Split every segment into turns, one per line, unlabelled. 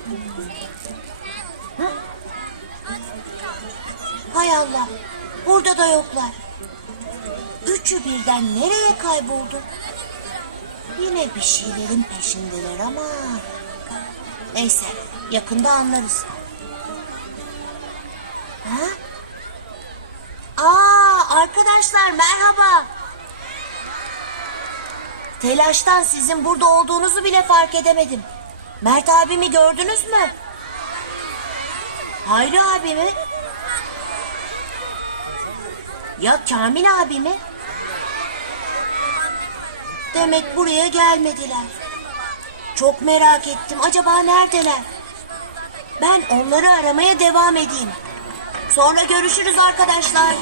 Hı? Hay Allah, burada da yoklar. Üçü birden nereye kayboldu? Yine bir şeylerin peşindeler ama... Neyse, yakında anlarız. Ha? Arkadaşlar merhaba. Telaştan sizin burada olduğunuzu bile fark edemedim. Mert abimi gördünüz mü? Hayri abi mi? Ya Kamil abi mi? Demek buraya gelmediler. Çok merak ettim. Acaba neredeler? Ben onları aramaya devam edeyim. Sonra görüşürüz arkadaşlar.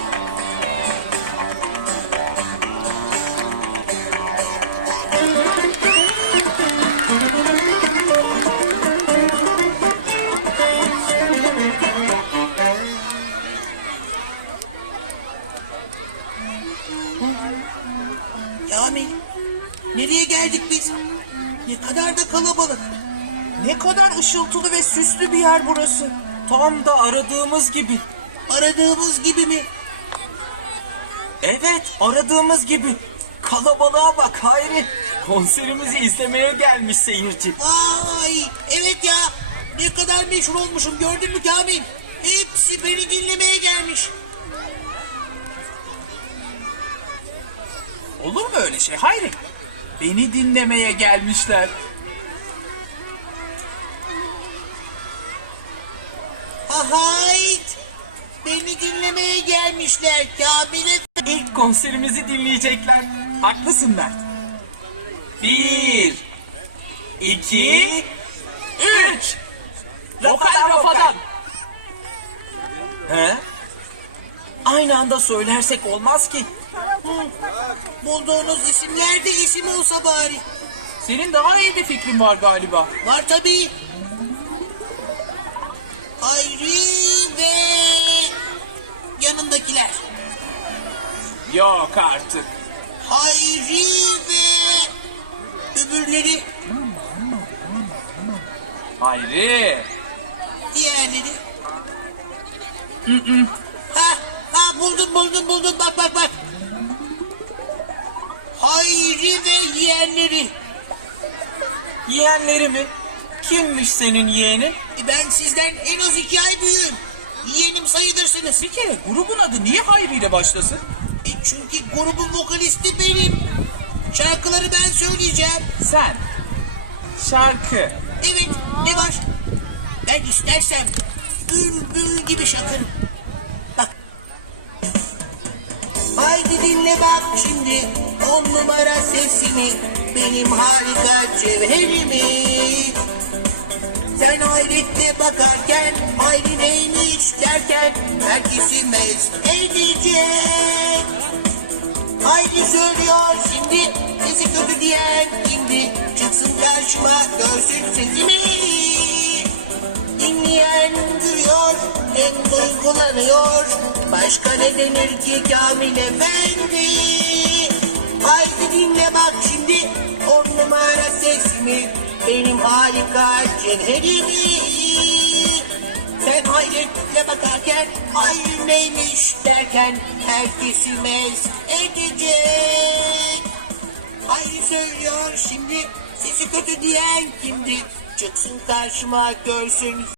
Kamil, nereye geldik biz? Ne kadar da kalabalık.
Ne kadar ışıltılı ve süslü bir yer burası. Tam da aradığımız gibi.
Aradığımız gibi mi?
Evet, aradığımız gibi. Kalabalığa bak Hayri. Konserimizi izlemeye gelmiş seyirci.
Ay, evet ya. Ne kadar meşhur olmuşum gördün mü Kamil? Hepsi beni dinlemeye gelmiş.
Olur mu öyle şey Hayri? Beni dinlemeye gelmişler.
Hayt! Beni dinlemeye gelmişler Kamil'e.
İlk konserimizi dinleyecekler. Haklısın Mert. 1, 2, 3. Rafadan. He? Aynı anda söylersek olmaz ki.
Bulduğunuz isimler de isim olsa bari.
Senin daha iyi bir fikrin var galiba.
Var tabii. Hayri ve yanındakiler.
Yok artık.
Hayri ve öbürleri,
Hayri.
diğerleri. Buldum bak. Hayri ve yeğenleri.
Yeğenleri mi? Kimmiş senin yeğenin?
Ben sizden en az 2 ay büyüğüm. Yeğenim sayılırsınız.
Bir kere grubun adı niye Hayri ile başlasın?
Çünkü grubun vokalisti benim. Şarkıları ben söyleyeceğim.
Sen. Şarkı.
Evet, ne var? Ben istersem bülbül gibi şakırım. Bak. Haydi dinle bak şimdi 10 numara sesimi, benim harika cevherimi. Sen hayretle bakarken, hayri neymiş derken, herkesi mest edecek. Haydi söylüyor şimdi, sesi kötü diyen kimdi? Çıksın karşıma, görsün sesimi. Dinleyen gülüyor, hem duygulanıyor. Başka ne denir ki Kamil Efendi? Haydi dinle bak şimdi 10 numara sesimi, benim harika cevherimi. Sen hayretle bakarken, hayır neymiş derken, herkesi mest edecek. Hayri söylüyor şimdi, sesi kötü diyen kimdi? Çıksın karşıma, görsün